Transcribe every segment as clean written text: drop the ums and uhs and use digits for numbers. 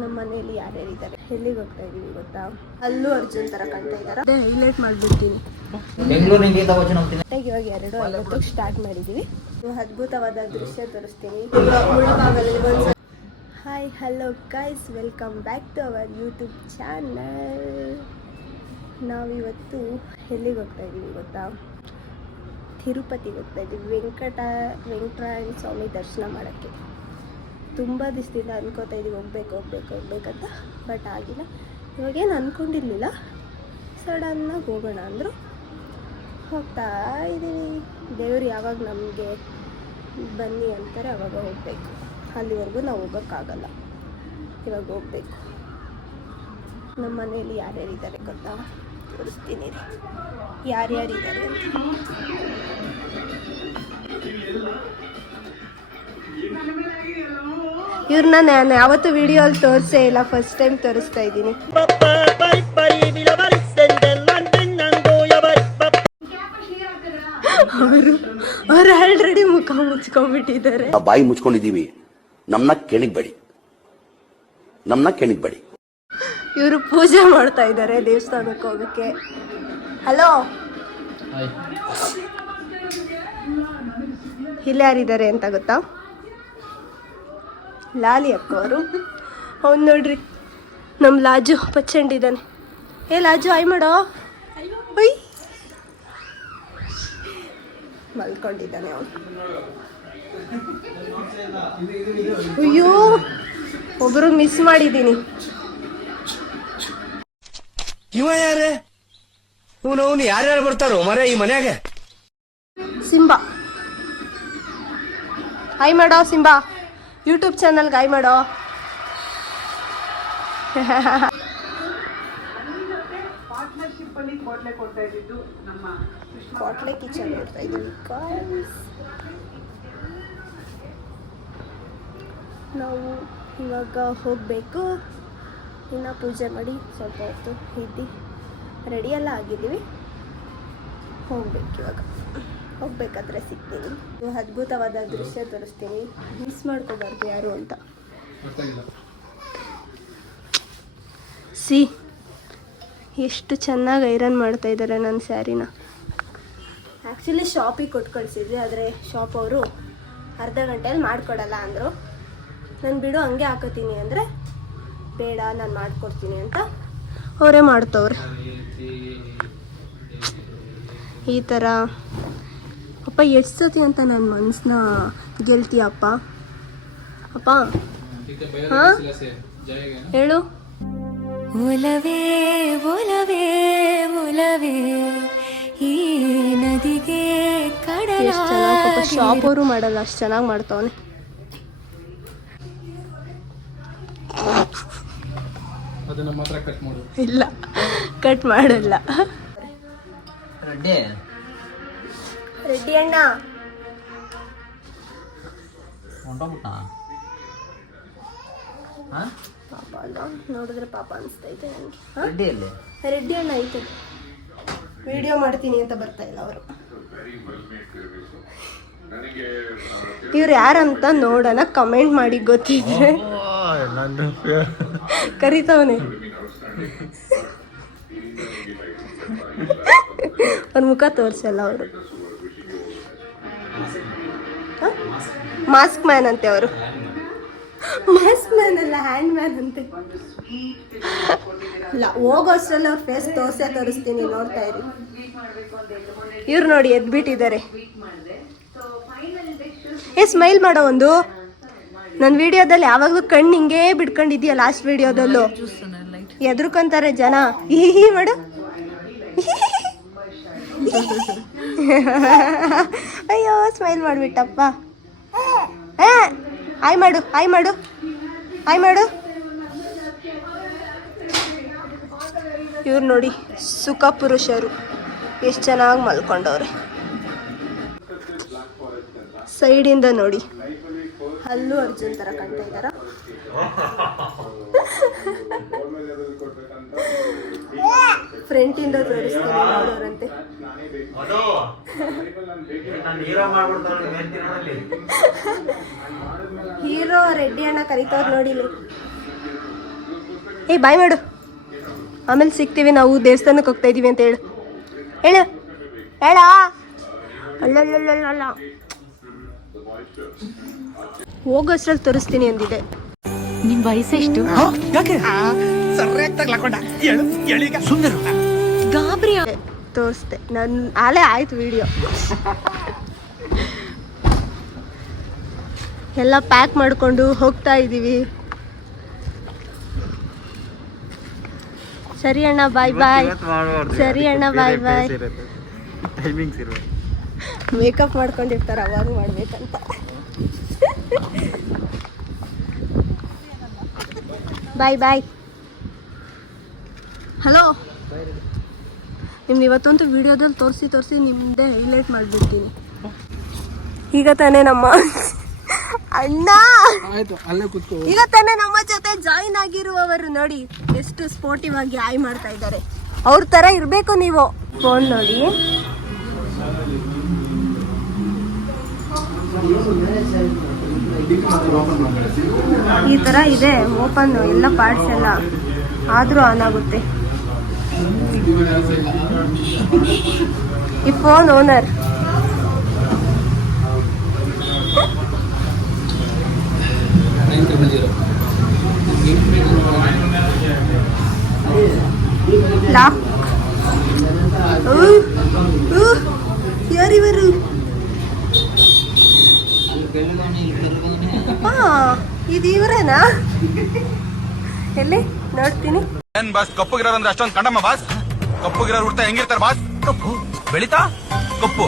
ನಮ್ಮ ಮನೆಯಲ್ಲಿ ಯಾರ್ಯಾರಿದ್ದಾರೆ, ಎಲ್ಲಿಗೆ ಹೋಗ್ತಾ ಇದೀವಿ ಗೊತ್ತಾ? ಅಲ್ಲೂ ಅರ್ಜುನ್ ತರ ಕಾಣ್ತಾ ಇದ್ದಾರೆ. ಹೈಲೈಟ್ ಮಾಡ್ಬಿಡ್ತೀನಿ. ಇವಾಗ 2:50 ಸ್ಟಾರ್ಟ್ ಮಾಡಿದೀವಿ. ಅದ್ಭುತವಾದ ದೃಶ್ಯ ತೋರಿಸ್ತೀನಿ. Hi hello guys, welcome back to our YouTube channel. ನಾವಿವತ್ತು ಎಲ್ಲಿಗೆ ಹೋಗ್ತಾ ಇದ್ದೀವಿ ಗೊತ್ತಾ? ತಿರುಪತಿಗೆ ಹೋಗ್ತಾ ಇದ್ದೀವಿ. ವೆಂಕಟರಾಯ ಸ್ವಾಮಿ ದರ್ಶನ ಮಾಡೋಕ್ಕೆ. ತುಂಬ ದಿವಸದಿಂದ ಅನ್ಕೋತಾ ಇದ್ದೀವಿ ಹೋಗ್ಬೇಕಂತ, ಬಟ್ ಆಗಿಲ್ಲ. ಇವಾಗೇನು ಅಂದ್ಕೊಂಡಿರಲಿಲ್ಲ, ಸಡನ್ನಾಗಿ ಹೋಗೋಣ ಅಂದರು, ಹೋಗ್ತಾ ಇದ್ದೀವಿ. ದೇವರು ಯಾವಾಗ ನಮಗೆ ಬನ್ನಿ ಅಂತಾರೆ ಅವಾಗ ಹೋಗಬೇಕು. ಅಲ್ಲಿವರೆಗೂ ನಾವು ಹೋಗೋಕ್ಕಾಗಲ್ಲ, ಇವಾಗ ಹೋಗ್ಬೇಕು. ನಮ್ಮ ಮನೆಯಲ್ಲಿ ಯಾರ್ಯಾರಿದ್ದಾರೆ ಗೊತ್ತಾ? ತೋರಿಸ್ತೀನಿ ರೀ ಯಾರ್ಯಾರಿದ್ದಾರೆ ಅಂತ. ಇವ್ರನ್ನ ನಾನು ಯಾವತ್ತೂ ವಿಡಿಯೋಲ್ಲಿ ತೋರಿಸೇ ಇಲ್ಲ, ಫಸ್ಟ್ ಟೈಮ್ ತೋರಿಸ್ತಾ ಇದ್ದೀನಿ. ಅವರು ಆಲ್ರೆಡಿ ಮುಖ ಮುಚ್ಕೊಂಡ್ಬಿಟ್ಟಿದ್ದಾರೆ. ಬಾಯಿ ಮುಚ್ಕೊಂಡಿದೀವಿ, ನಮ್ಮನ್ನ ಕೆಣಿಗ್ಬೇಡಿ. ಇವರು ಪೂಜೆ ಮಾಡ್ತಾ ಇದ್ದಾರೆ ದೇವಸ್ಥಾನಕ್ಕೆ ಹೋಗಕ್ಕೆ. ಹಲೋ, ಇಲ್ಲಿ ಯಾರಿದ್ದಾರೆ ಅಂತ ಗೊತ್ತಾ? ಲಾಲಿ ಅಕ್ಕ ಅವರು. ಅವ್ನು ನೋಡ್ರಿ, ನಮ್ಮ ಲಾಜು ಪಚ್ಚಂಡಿದ್ದಾನೆ. ಏ ಲಾಜು, ಆಯ್ ಮಾಡೋ. ಒಯ್, ಮಲ್ಕೊಂಡಿದ್ದಾನೆ ಅವನು. ಅಯ್ಯೋ, ಒಬ್ಬರು ಮಿಸ್ ಮಾಡಿದ್ದೀನಿ. ಇವ ಯಾರೇ? ಅವನು ಯಾರ್ಯಾರು ಬರ್ತಾರೋ ಮರ ಈ ಮನ್ಯಾಗ? ಸಿಂಬಾ, ಆಯ್ ಮಾಡೋ. ಸಿಂಬಾ ಯೂಟ್ಯೂಬ್ ಚಾನಲ್ಗೆ ಆಯ್ ಮಾಡೋ. ಕ್ವಾಟ್ಲೆ ಕಿಚನ್ ನೋಡ್ತಾ ಇದ್ದೀವಿ. ನಾವು ಇವಾಗ ಹೋಗಬೇಕು. ಇನ್ನು ಪೂಜೆ ಮಾಡಿ ಸ್ವಲ್ಪ ಹೊತ್ತು ಇದ್ದು ರೆಡಿಯೆಲ್ಲ ಆಗಿದ್ದೀವಿ. ಹೋಗ್ಬೇಕು. ಇವಾಗ ಹೋಗ್ಬೇಕಾದ್ರೆ ಸಿಗ್ತೀನಿ. ಅದ್ಭುತವಾದ ದೃಶ್ಯ ತೋರಿಸ್ತೀನಿ, ಮಿಸ್ ಮಾಡ್ಕೋಬಾರ್ದು ಯಾರು ಅಂತ. ಸಿ, ಎಷ್ಟು ಚೆನ್ನಾಗಿ ಐರನ್ ಮಾಡ್ತಾ ಇದ್ದಾರೆ ನನ್ನ ಸ್ಯಾರಿನ. ಆ್ಯಕ್ಚುಲಿ ಶಾಪಿಗೆ ಕೊಟ್ಟು ಕಳಿಸಿದ್ವಿ, ಆದರೆ ಶಾಪ್ ಅವರು ಅರ್ಧ ಗಂಟೆಯಲ್ಲಿ ಮಾಡಿಕೊಡಲ್ಲ ಅಂದರು. ನಾನು ಬಿಡು ಹಂಗೆ ಹಾಕೋತೀನಿ ಅಂದರೆ ಬೇಡ ನಾನು ಮಾಡಿಕೊಡ್ತೀನಿ ಅಂತ ಅವರೇ ಮಾಡ್ತವ್ರೆ. ಈ ಥರ ಅಪ್ಪ ಎಷ್ಟು ಸತಿ ಅಂತ ನನ್ನ ಮನಸ್ಸನ್ನ ಗೆಲ್ತೀಯಪ್ಪ. ಅಪ್ಪ ಹಾಂ ಹೇಳು. ಒಲವೇ ಒಲವೇ ಒಲವೇ ಈ ನದಿಗೆ ಕಡಲ. ಶಾಪ್ ಅವರು ಮಾಡಲ್ಲ, ಅಷ್ಟು ಚೆನ್ನಾಗಿ ಮಾಡ್ತವನೆ. ಇಲ್ಲ, ಕಟ್ ಮಾಡಲ್ಲ. ರೆಡ್ಡಿ ಅಣ್ಣ ಪಾಪ ಅಲ್ಲ, ನೋಡಿದ್ರೆ ಪಾಪ ಅನಿಸ್ತೈತೆ ನನಗೆ. ರೆಡ್ಡಿ ಅಣ್ಣ ಐತೆ, ವಿಡಿಯೋ ಮಾಡ್ತೀನಿ ಅಂತ ಬರ್ತಾ ಇಲ್ಲ ಅವರು. ಇವ್ರು ಯಾರಂತ ನೋಡೋಣ, ಕಮೆಂಟ್ ಮಾಡಿ ಗೊತ್ತಿದ್ರೆ. ಕರಿತವನೆ, ಅವ್ರ ಮುಖ ತೋರಿಸಲ್ಲ ಅವರು. ಮಾಸ್ಕ್ ಮ್ಯಾನ್ ಅಂತೆ ಅವರು. ಮಾಸ್ಕ್ ಮ್ಯಾನ್ ಅಲ್ಲ, ಹ್ಯಾಂಡ್ ಮ್ಯಾನ್ ಅಂತೆ. ಇಲ್ಲ, ಹೋಗೋಷ್ಟರಲ್ಲಿ ಅವ್ರ ಫೇಸ್ ತೋರಿಸ್ತೀನಿ, ನೋಡ್ತಾ ಇರಿ. ಇವ್ರು ನೋಡಿ ಎದ್ಬಿಟ್ಟಿದ್ದಾರೆ. ಸ್ಮೈಲ್ ಮಾಡೋ ಒಂದು. ನನ್ನ ವಿಡಿಯೋದಲ್ಲಿ ಯಾವಾಗಲೂ ಕಣ್ಣು ಹಿಂಗೇ ಬಿಡ್ಕೊಂಡಿದ್ಯಾ, ಲಾಸ್ಟ್ ವಿಡಿಯೋದಲ್ಲೂ ಎದ್ರುಕೊಂತಾರೆ ಜನ. ಈ ಮಾಡು. ಅಯ್ಯೋ, ಸ್ಮೈಲ್ ಮಾಡಿಬಿಟ್ಟಪ್ಪ. ಆಯ್ ಮಾಡು, ಆಯ್ ಮಾಡು, ಆಯ್ ಮಾಡು. ಇವ್ರು ನೋಡಿ ಸುಖ ಪುರುಷರು, ಎಷ್ಟು ಚೆನ್ನಾಗಿ ಮಲ್ಕೊಂಡವ್ರೆ. ಸೈಡಿಂದ ನೋಡಿ, ಅಲ್ಲೂ ಅರ್ಜುನ್ ಥರ ಕಾಣ್ತಾ ಇದ್ದಾರ. ಫ್ರಂಟಿಂದ ತೋರಿಸ್ತೀನಿ ನೋಡೋರಂತೆ. ಹೀರೋ ರೆಡ್ಡಿ ಅಣ್ಣ ಕರಿತವ್ರು ನೋಡಿಲಿ. ಏಯ್ ಬಾಯ್ ಮಾಡು. ಆಮೇಲೆ ಸಿಗ್ತೀವಿ, ನಾವು ದೇವಸ್ಥಾನಕ್ಕೆ ಹೋಗ್ತಾ ಇದೀವಿ ಅಂತ ಹೇಳು. ಹೇಳು ಹೇಳ. ಅಲ್ಲಲ್ಲ ಹೋಗೋಷ್ಟ್ರಲ್ಲಿ ತೋರಿಸ್ತೀನಿ ಅಂದಿದೆ. ನಿಮ್ ವಯಸ್ಸೆಷ್ಟು? ಗಾಬರಿ ತೋರಿಸ್ದೆ ನಾನು ಆಲೇ ಆಯ್ತು ವಿಡಿಯೋ ಎಲ್ಲ ಪ್ಯಾಕ್ ಮಾಡಿಕೊಂಡು ಹೋಗ್ತಾ ಇದ್ದೀವಿ. ಸರಿ ಅಣ್ಣ ಬಾಯ್ ಬಾಯ್. ಸರಿ ಅಣ್ಣ ಬಾಯ್ ಬಾಯ್. ಮೇಕಪ್ ಮಾಡ್ಕೊಂಡಿರ್ತಾರೆ, ಅವಾಗ ಮಾಡ್ಬೇಕಂತ. ಬಾಯ್ ಬಾಯ್. ಹಲೋ, ನಿಮ್ದು ಇವತ್ತಂತೂ ವಿಡಿಯೋದಲ್ಲಿ ತೋರಿಸಿ ನಿಮ್ಮದೇ ಹೈಲೈಟ್ ಮಾಡಿಬಿಡ್ತೀನಿ. ಈಗ ತಾನೇ ನಮ್ಮ ಅಣ್ಣ ಈಗ ತಾನೇ ನಮ್ಮ ಜೊತೆ ಜಾಯಿನ್ ಆಗಿರುವವರು ನೋಡಿ ಎಷ್ಟು ಸ್ಪೋರ್ಟಿವ್ ಆಗಿ ಆಯ್ ಮಾಡ್ತಾ ಇದ್ದಾರೆ. ಅವ್ರ ತರ ಇರ್ಬೇಕು ನೀವು. ಫೋನ್ ನೋಡಿ, ಈ ತರ ಇದೆ ಓಪನ್, ಎಲ್ಲ ಪಾರ್ಟ್ಸ್ ಎಲ್ಲ ಆದ್ರೂ ಆನ್ ಆಗುತ್ತೆ. ಈ ಫೋನ್ ಓನರ್ ಲಾಕ್. ಯಾರಿವರು? ಇದು ಇವರೇನಾ? ಎಲ್ಲಿ ನೋಡ್ತೀನಿ. ಏನ್ ಬಾಸ್ ಕಪ್ಪುಗಿರೋರು ಅಂದ್ರೆ ಅಷ್ಟೊಂದು ಕಂಡಮ್ಮ ಬಾಸ್? ಕಪ್ಪುಗಿರೋರು ಹುಡ್ತಾ ಹೆಂಗಿರ್ತಾರೆ ಬಾಸ್? ಕಪ್ಪು ಬೆಳಿತಾ ಕಪ್ಪು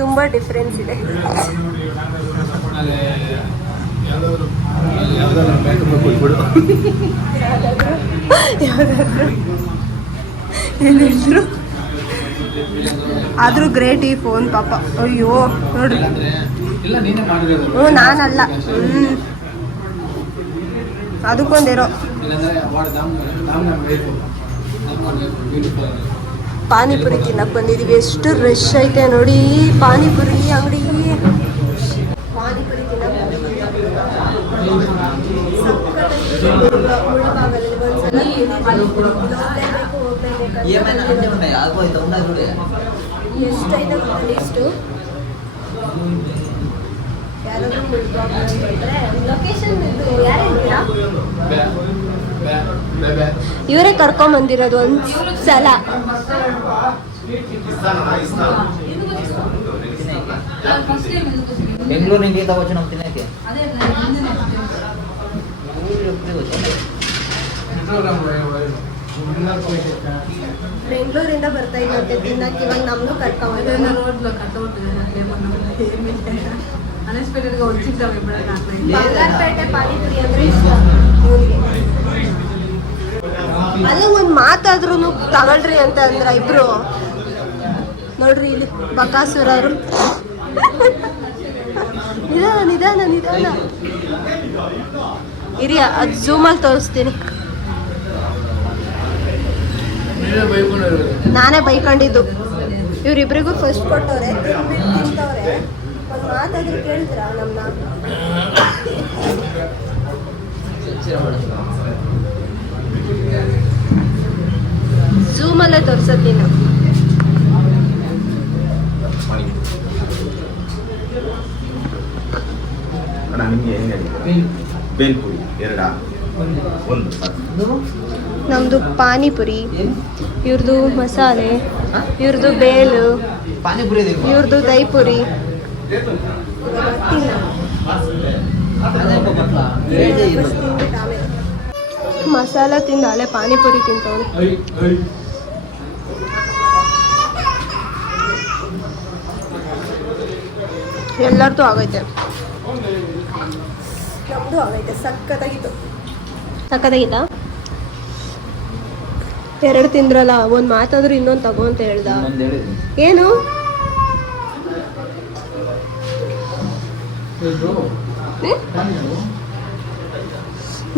ತುಂಬಾ ಡಿಫ್ರೆನ್ಸ್ ಇದೆ. ಏನಿದ್ರು ಆದ್ರೂ ಗ್ರೇಟ್ ಈ ಫೋನ್ ಪಾಪ. ಅಯ್ಯೋ ನೋಡ್ರಿ, ನಾನಲ್ಲ, ಅದಕ್ಕೊಂದಿರೋ ಪಾನಿಪುರಿ ತಿನ್ನಕ್ ಬಂದಿದೀವಿ. ಎಷ್ಟು ರಶ್ ಐತೆ ನೋಡಿ ಪಾನಿಪುರಿ ಅಂಗಡಿ. ಪಾನಿಪುರಿ ತಿನ್ನಕ್ ಎಷ್ಟೈತೆ ಇಷ್ಟು. ಯಾರಾದ್ರೂ ಲೊಕೇಶನ್ ಇವರೇ ಕರ್ಕೊಂಡ್ ಬಂದಿರೋದು ಒಂದ್ಸಲ. ಬೆಂಗಳೂರಿನಿಂದ ತಗೋಚು ನಮ್ಮ ತಿನ್ನಕ್ಕೆ ಬೆಂಗಳೂರಿಂದ ಬರ್ತಾ ಇದ್ದಂತೆ ತಿನ್ನಕ್ಕೆ. ಇವಾಗ ನಮ್ನು ಕರ್ಕೊಂಡ್ ಬಂಗಾರಪೇಟೆ ಪಾನಿಪುರಿ ಅಂದ್ರೆ ಇಷ್ಟ ಇವ್ನಿಗೆ. ಅಲ್ಲ ಒಂದ್ ಮಾತಾದ್ರೂ ತಗೊಳ್ರಿ ಅಂತ ಅಂದ್ರ ಇಬ್ರು. ನೋಡ್ರಿ ಇಲ್ಲಿ ಬಕಾಸುರರು. ನಿಧಾನ ಇರಿ, ಅದು ಝೂಮಲ್ಲಿ ತೋರಿಸ್ತೀನಿ. ನಾನೇ ಬೈಕೊಂಡಿದ್ದು. ಇವ್ರಿಬ್ರಿಗೂ ಫಸ್ಟ್ ಕೊಟ್ಟವ್ರೆ, ತಿಂತವ್ರೆ. ಒಂದು ಮಾತಾದ್ರೂ ಕೇಳಿದ್ರ ನಮ್ಮನ್ನ? ಝೂಮಲ್ಲೇ ತೋರ್ಸತ್ತೀನಿ ನಾವು. ಬೇಲ್ಪುರಿ ಎರಡ ಒಂದು. ನಮ್ದು ಪಾನಿಪುರಿ, ಇವ್ರದ್ದು ಮಸಾಲೆ, ಇವ್ರದ್ದು ಬೇಲು, ಪಾನಿಪುರಿ ಇವ್ರದ್ದು ದೈಪುರಿ. ಮಸಾಲ ತಿಂದಾಲೆ ಪಾನಿಪುರಿ ತಿಂತವನು. ಎಲ್ಲರದ್ದು ಆಗೈತೆ, ನಮ್ದು ಆಗೈತೆ. ಸಕ್ಕತ್ತಾಗಿತ್ತು. ಸಕ್ಕತ್ತಾಗಿತ್ತಾ? ಎರಡು ತಿಂದ್ರಲ್ಲ, ಒಂದು ಮಾತಾದ್ರೂ ಇನ್ನೊಂದು ತಗೋ ಅಂತ ಹೇಳ್ದ. ಏನು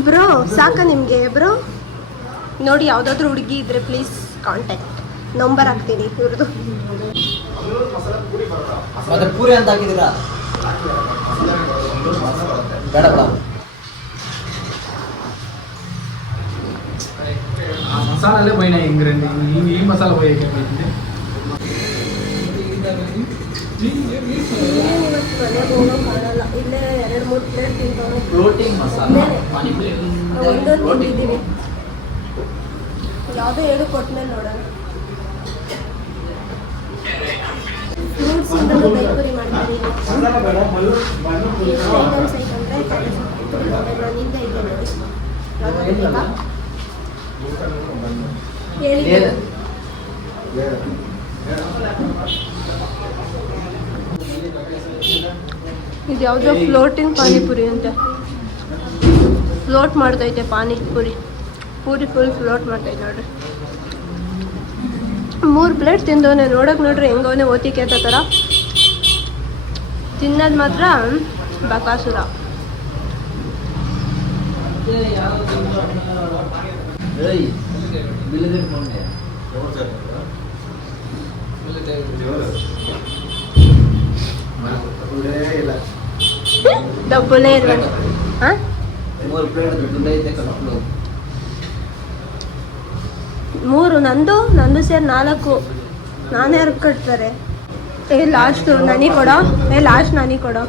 ಬ್ರೋ? ಸಾಕ ನಿಮಗೆ ಬ್ರೋ? ನೋಡಿ, ಯಾವುದಾದ್ರೂ ಹುಡುಗಿ ಇದ್ರೆ ಪ್ಲೀಸ್ ಕಾಂಟ್ಯಾಕ್ಟ್. ನಂಬರ್ ಹಾಕ್ತೀನಿ ಇವ್ರದ್ದು. ಮತ್ತೆ ಪೂರಿ ಅಂತ ಹಾಕಿದ್ದೀರಾ? ಬೇಡ ಮಸಾಲೆ ಬೈನ ಇಂಗ್ರೀಡಿಯಂಟ್ ಈ ಮಸಾಲೆ ಬೈಯಕ್ಕೆ ಬೈತಿದ್ದೆ. ಮನೆಗೆ ಹೋಗೋ ಕಾಣಲ್ಲ, ಇಲ್ಲೇ 2-3 ಪ್ಲೇಟ್ ತಿಂತವನು. ಫ್ಲೋಟಿಂಗ್ ಮಸಾಲ ಪಾನಿಪುರಿ ಒಂದೊಂದು ತಿಂದಿದ್ದೀವಿ. ಯಾವುದೋ ಹೇಳು ಕೊಟ್ಮೇಲೆ ನೋಡೋಣ. ಫ್ರೂಟ್ಸ್ ಇಂದ ದೈಪುರಿ ಮಾಡ್ತಾರೆ. ಎಷ್ಟು ಐಟಮ್ಸ್ ಐತಂದ್ರೆ ನಾನಿಂದ ಇದೆ ನೋಡಿ. ಯಾವ್ದಾದ್ರು ಬೇಕಾ? ಹೇಳಿ. ಇದು ಯಾವುದೋ ಫ್ಲೋಟಿಂಗ್ ಪಾನಿಪುರಿ ಅಂತ. ಫ್ಲೋಟ್ ಮಾಡ್ತೈತೆ ಪಾನಿಪುರಿ. ಪೂರಿ ಫುಲ್ ಫ್ಲೋಟ್ ಮಾಡ್ತೈತೆ ನೋಡ್ರಿ. 3 ಪ್ಲೇಟ್ ತಿಂದವನೆ. ನೋಡಕ್ ನೋಡ್ರಿ ಹೆಂಗವನೆ ಓತಿಕೆ ಥರ. ತಿನ್ನೋದು ಮಾತ್ರ ಬಕಾಸುರ. ಡಬ್ಬನೇ ಇಲ್ವಂತೆ. ಹಾಂ 3 ಪ್ಲೇಟ್ ದುಡ್ಡು ಐತೆ ಕಲಪಲು. 3 ನಂದು ಸೇರಿ 4. ನಾನೇ ಯಾರು ಕಟ್ತಾರೆ. ಲಾಸ್ಟ್ ನನಗೆ ಕೊಡೋ. ಲಾಸ್ಟ್ ನನಗೆ ಕೊಡೋ.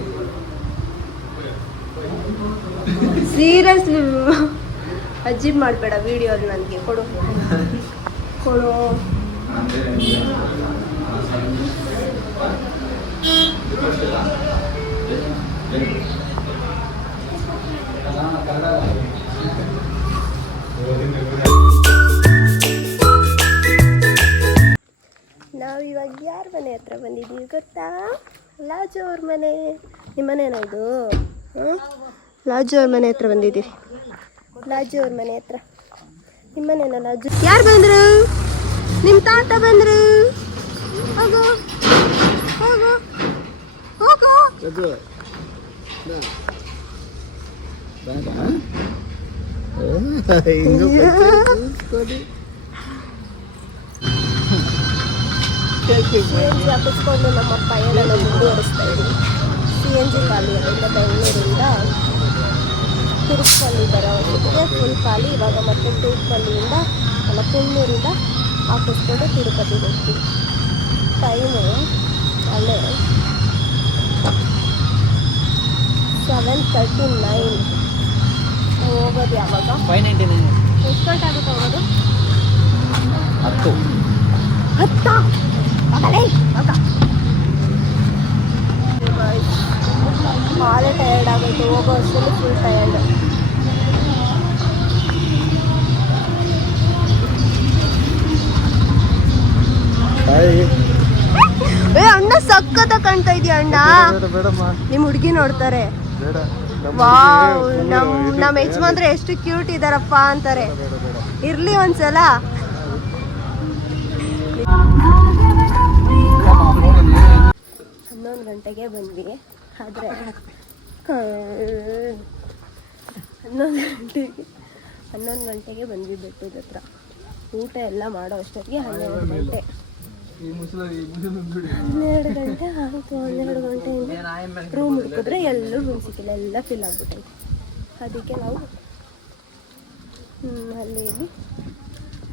ಸೀರಿಯಸ್ಲಿ ಅಜೀಬ್ ಮಾಡಬೇಡ ವಿಡಿಯೋದು. ನನಗೆ ಕೊಡು ಕೊಡು. ನಾವು ಇವಾಗ ಯಾರ ಮನೆ ಹತ್ರ ಬಂದಿದ್ದೀವಿ ಗೊತ್ತಾ? ಲಾಜು ಅವ್ರ ಮನೆ. ನಿಮ್ಮ ಮನೇನಾ ಇದು? ಲಾಜು ಅವ್ರ ಮನೆ ಹತ್ರ ಬಂದಿದ್ದೀವಿ. ಲಾಜು ಅವ್ರ ಮನೆ ಹತ್ರ. ನಿಮ್ಮ ಮನೇನಾ ಲಾಜು? ಯಾರು ಬಂದರು? ನಿಮ್ಮ ತಾತ ಬಂದರು. ಹೋಗು ಹೋಗು ಹೋಗು. CNG ಹಾಕಿಸ್ಕೊಂಡು ನಮ್ಮಪ್ಪ ಏನೆಲ್ಲ ಮುಂದುವರಿಸ್ತಾ ಇದ್ದೀವಿ. CNG ಖಾಲಿ ಅದರಿಂದ ಬೆಂಗಳೂರಿಂದ ತಿರುಪಲ್ಲಿ ಬರೋವರೆಗೆ ಫುಲ್ ಖಾಲಿ. ಇವಾಗ ಮತ್ತೆ ತಿರುಪಲ್ಲಿಯಿಂದ ಕುನ್ನೂರಿಂದ ಹಾಕಿಸ್ಕೊಂಡು ತಿರುಪತಿಗೆ ಹೋಗ್ತೀವಿ. ಟೈಮು ಅಲ್ಲೇ 7:39. ಹೋಗೋದು ಯಾವಾಗ? 599. ಎಷ್ಟು ಗಂಟೆ ಆಗುತ್ತೆ ಹೋಗೋದು? 10. ಭಾಳ ಟಯರ್ಡ್ ಆಗೋಯ್ತು. ಹೋಗೋ ಅಷ್ಟರಲ್ಲಿ ಫುಲ್ ಟಯರ್ಡ್. ಅಣ್ಣ ಸಕ್ಕತ್ತ ಕಾಣ್ತಾ ಇದೀಯ ಅಣ್ಣ. ನಿಮ್ಮ ಹುಡುಗಿ ನೋಡ್ತಾರೆ. ವಾವ್, ನಮ್ಮ ಯಜಮಾನ್ರೆ ಎಷ್ಟು ಕ್ಯೂಟ್ ಇದಾರಪ್ಪ ಅಂತಾರೆ. ಇರ್ಲಿ ಒಂದ್ಸಲ. 11 ಗಂಟೆಗೆ ಬಂದ್ವಿ. ಆದರೆ 11 ಗಂಟೆಗೆ ಬಂದ್ವಿ ಬೆಟ್ಟದ ಹತ್ರ. ಊಟ ಎಲ್ಲ ಮಾಡೋ ಅಷ್ಟೊತ್ತಿಗೆ 12 ಗಂಟೆ. 12 ಗಂಟೆ ಆಯಿತು. 12 ಗಂಟೆಯಿಂದ ರೂಮ್ ಹುಡುಕಿದ್ರೆ ಎಲ್ಲೂ ರೂಮ್ ಸಿಕ್ಕಿಲ್ಲ. ಎಲ್ಲ ಫಿಲ್ ಆಗ್ಬಿಟ್ಟೈತೆ. ಅದಕ್ಕೆ ನಾವು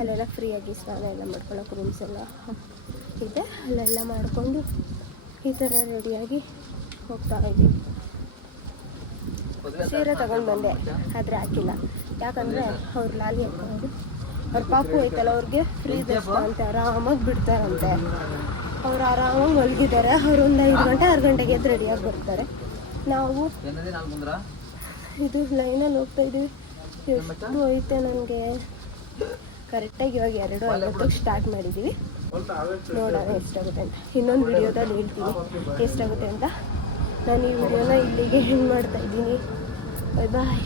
ಅಲ್ಲೆಲ್ಲ ಫ್ರೀಯಾಗಿ ಸ್ನಾನ ಎಲ್ಲ ಮಾಡ್ಕೊಳಕ್ಕೆ ರೂಮ್ಸ್ ಎಲ್ಲ ಇದೆ. ಅಲ್ಲೆಲ್ಲ ಮಾಡಿಕೊಂಡು ಈ ಥರ ರೆಡಿಯಾಗಿ ಹೋಗ್ತಾ ಇದ್ದೀವಿ. ಸೀರೆ ತಗೊಂಡು ಬಂದೆ, ಆದರೆ ಹಾಕಿಲ್ಲ. ಯಾಕಂದರೆ ಅವ್ರು ಲಾಲಿ ಹಾಕೊಂಡು ಅವ್ರ ಪಾಪು ಐತಲ್ಲ, ಅವ್ರಿಗೆ ಫ್ರೀ ದರ್ಶನ ಅಂತ ಆರಾಮಾಗಿ ಬಿಡ್ತಾರಂತೆ. ಅವ್ರು ಆರಾಮಾಗಿ ಮಲಗಿದ್ದಾರೆ. ಅವ್ರು ಒಂದು 5 ಗಂಟೆ 6 ಗಂಟೆಗೆ ಎದ್ದು ರೆಡಿಯಾಗಿ ಬರ್ತಾರೆ. ನಾವು ಇದು ಲೈನಲ್ಲಿ ಹೋಗ್ತಾ ಇದ್ದೀವಿ. ಎಷ್ಟು ಐತೆ ನನಗೆ ಕರೆಕ್ಟಾಗಿ ಇವಾಗ 2:50 ಸ್ಟಾರ್ಟ್ ಮಾಡಿದ್ದೀವಿ. ನೋಡೋಣ ಎಷ್ಟಾಗುತ್ತೆ ಅಂತ. ಇನ್ನೊಂದು ವಿಡಿಯೋದಲ್ಲಿ ಹೇಳ್ತೀನಿ ಎಷ್ಟಾಗುತ್ತೆ ಅಂತ. ನಾನು ಈ ವಿಡಿಯೋನ ಇಲ್ಲಿಗೆ ಎಂಡ್ ಮಾಡ್ತಾ ಇದ್ದೀನಿ. ಬಾಯ್ ಬಾಯ್.